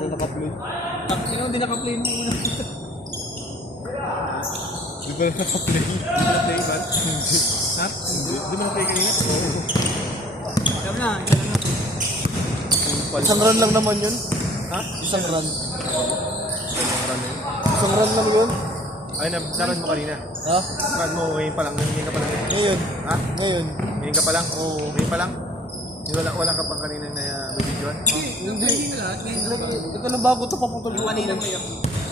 Wala naka-play. Sino hindi naka-play mo muna? Di ba naka-play? Hindi naka-play ba? Ha? Di ba naka-play kanina? Alam na, isa lang na. Isang run lang naman yun. Ha? Isang run. Isang run yun. Isang run lang yun. Ay, naran mo kanina. Ha? Naran mo, ngayon pa lang. Ngayon ka pa lang. Ngayon. Ha? Ngayon. Ngayon ka pa lang? Oo, ngayon pa lang. Wala ka pang kanina na bibidyoan? Hindi. Ito lang bago ito paputol. Kanina mo yan.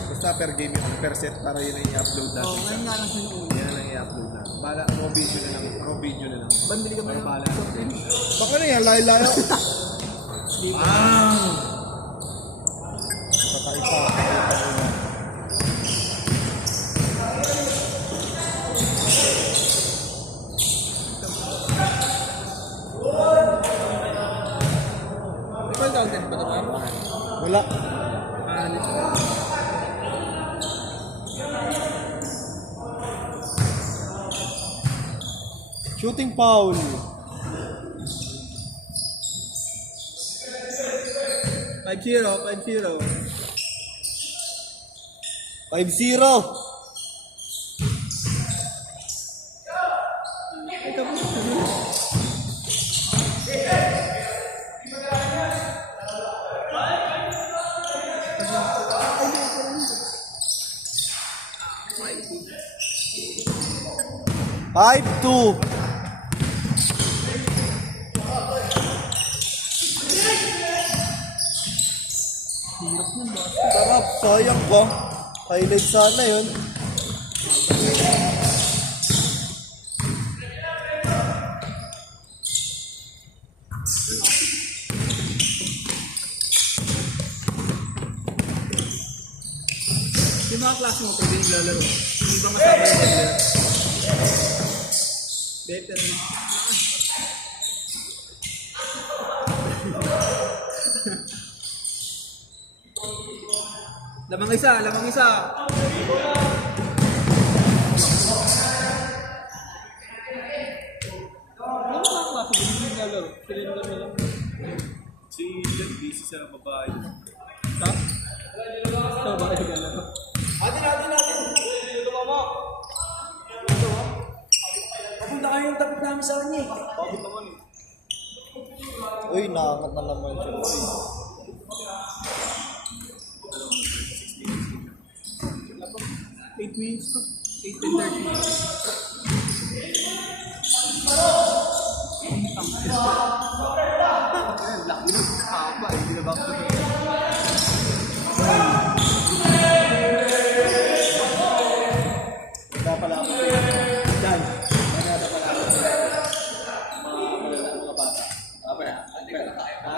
Basta per game yun, per set para yun ang i-upload natin. Oo, ngayon nga lang siya noon. Yan ang i-upload na. Bala, raw video na lang. Raw video na lang. Bandili ka Para mo bala. Baka na yan, layo-layo. Ah! Kakaisa. Ikaw content ba ito, ma'am? Wala. Alis ka. Shooting foul. 5-0, 5-0. 5-0. Ito po. Five, two. Sarap, sayang ko. Highlight sana yun. Yung mga klase mo pwede naglalaro. Hindi ba masama yung player? Better na. Lamang isa, lamang isa. Ano mga klase? Hindi naglalaro. Sila yung dami lang. Si Jan, busy sa babae. Ha? Ito ba kayo naglalaro? Papunta kayo yung tapos namin sa kanya eh. Uy, naangat na naman siya. Uy. 8 minutes to. 8 and 30. Laki ng haba. Hindi na ba ako Wala pala ako sa'yo. Dan, wala pala ako sa'yo. Mga bata. Apa na? Ha?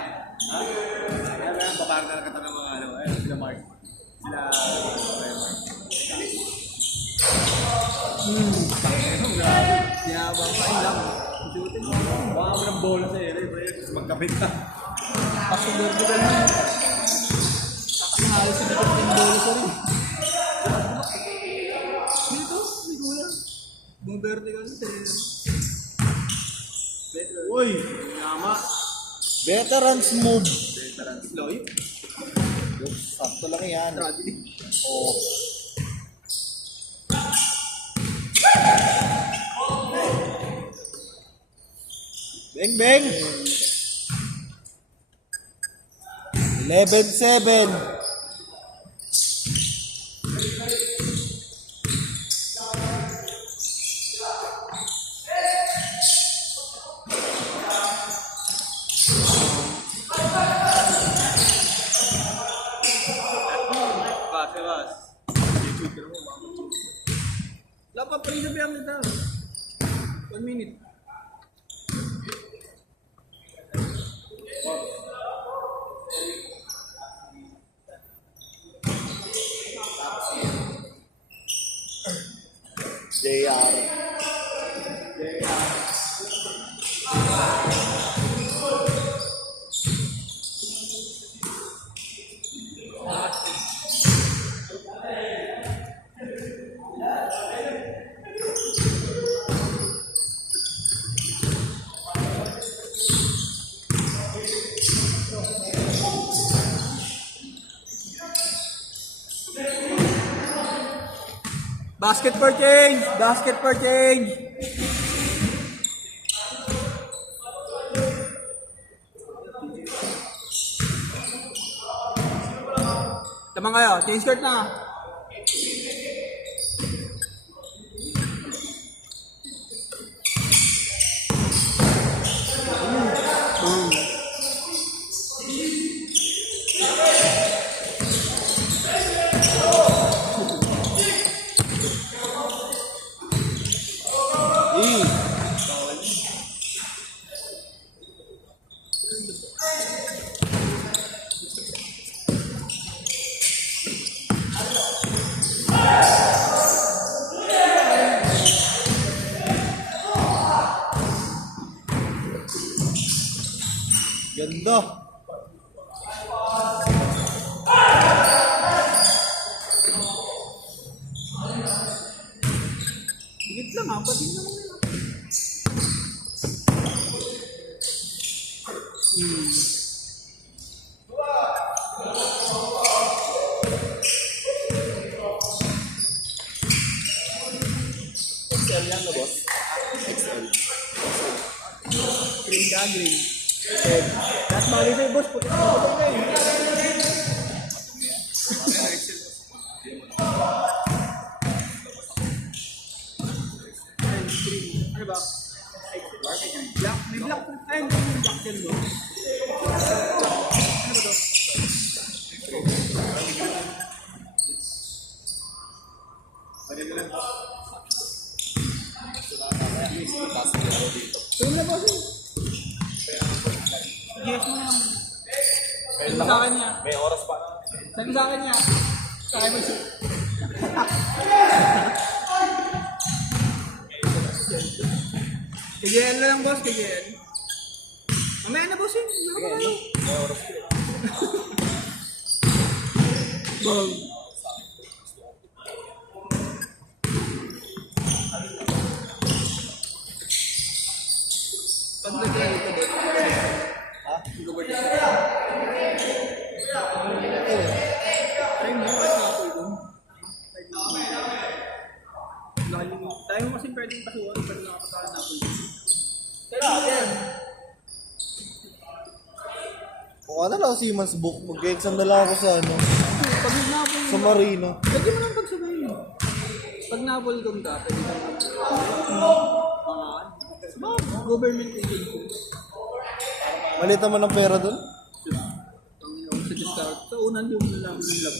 Kaya ba yan, babarna na kata ng mga ano. Ayun, sila Mark. Sila Mark. Yabang pa lang. Shooting mo. Baka mo ng bola sa ere, bro. Tapos magkapit ka. Pasubor ko lang. Nakahalis sa likod ng bola sa rin. Dito, hindi ko lang. Bung vertical sa rin. Uy! Nama! Veterans move. Veteran Sloy. Sakto lang yan. Tragedy. Oo. Beng, beng. 11-7. Bas. YouTube ka naman, baka Wala pa pa rin sabi ang nito. 1 minute. JR. Basket for change! Basket for change! Tama kayo, change court na. Ganda. Higit lang ha, pati naman yun. XL yan na boss. XL. Green ka, green. That's bali sa'yo, boss. Puti na puti kayo. Ano ba? Black. May black. Ay, may black din mo. Ano ba to? Ito na boss. Yes mo naman. Sabi sa akin niya. May oras pa. Sabi sa akin niya. Sabi mo siya. KGL na lang boss, KGL. Mamaya na boss yun. Laro pa kayo. May oras pa. Bang. Pag nag-rally ka doon. Ha? Gubert ka. Time mo, kahit nakapoy doon. Tayo mo kasi pwedeng pasuhan pero nakapasala na ako. Kaya yan. Kung ano lang Siemens book, mag-exam na lang ako sa ano, Pag nag-napol sa Marino. lagi mo lang pagsabay mo. Pag napol kang ka, pwede ka mga government agency. Malita mo ng pera dun? Ang sa discount. Sa unang yung lang yung lab.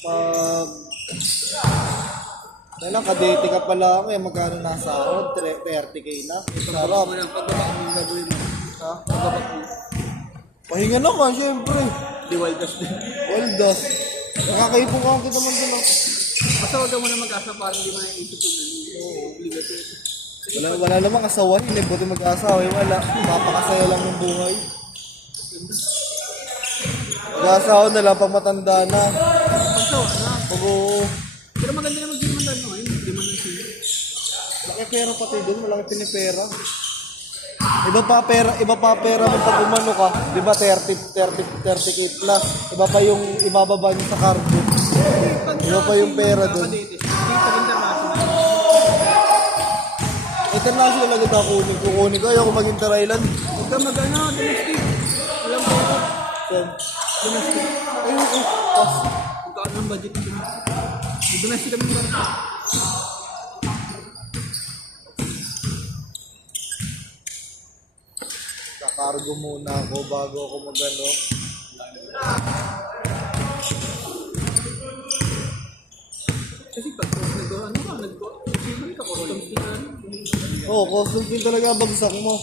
Pag... Kailan, kadete ka pala ako eh, magkano nasa ako? 30k na. Sarap. Pagbaba mo yung gagawin mo. Ha? Pagbaba mo. Pahinga naman, syempre. Di waldas din. Well, das. Nakakaipong ka kita man dun. Basta huwag ka muna mag-asa para hindi mo naisip yun. Oo, obligated. Wala namang asawahin eh, buti mag-asawa eh, wala. Mapakasaya lang ng buhay. Mag-asawa na lang pag matanda na. Pagsawa na. Oo. Pero maganda naman din naman ano, hindi man yung sila. Malaki pera pati doon, malaki pinipera. Iba pa pera mo pag umano ka, di ba 30k plus. Iba pa yung ibababa niyo sa cargo. Iba pa yung pera doon. International agad ako kukunin ko. Ayoko maging Thailand. Huwag ka mag-ano, domestic. Walang pera. Domestic. Ayoko. Pas. Magkaan ng budget ng domestic. May domestic kami ng barko. Kakargo muna ako bago ako magano. Kasi pag nag-ano ka, nag-achievement ka, customs din na ano. Oo, custom din talaga bagsak mo.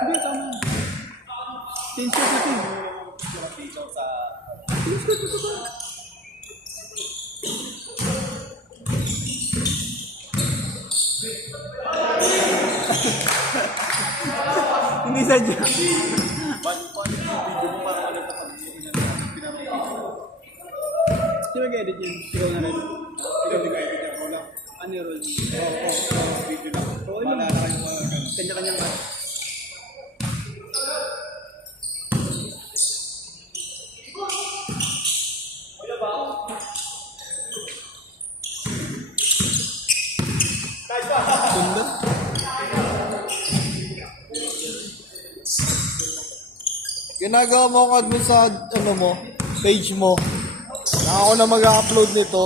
Hindi, tama. Change ko natin. Change ko ito ba? Hindi sadya. Di ba ga-edit yun? Ikaw na rin. Ikaw nag-edit ako lang. Ano yung role? Video lang. Oo, yun. Malala kayo mga ganun. Kanya-kanyang cut. ginagawa mo ang admin sa ano mo, page mo. Na ako na mag-upload nito.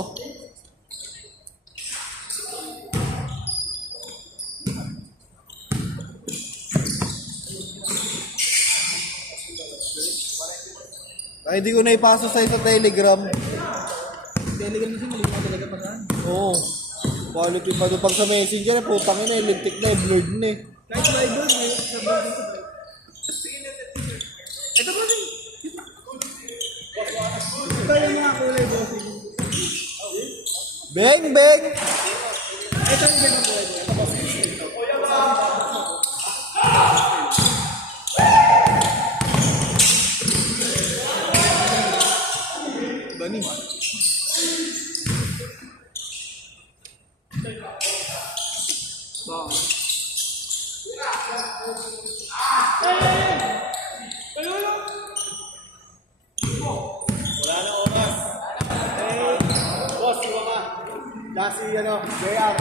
Ay, hindi ko na ipasa sa'yo sa Telegram. Telegram kasi mali mo talaga pa saan. Oo. Quality pa doon. Pag sa Messenger, putang ina, lintik na, blurred na eh. Kahit Bible, may sa Bible ko. Ito ba din? Ito yung mga kulay bossing. Beng, beng! Ito yung ganang kulay bossing. Ito bossing. Bani. Bang. Wala na oras. Boss, iwa ka. Kasi ano, JR.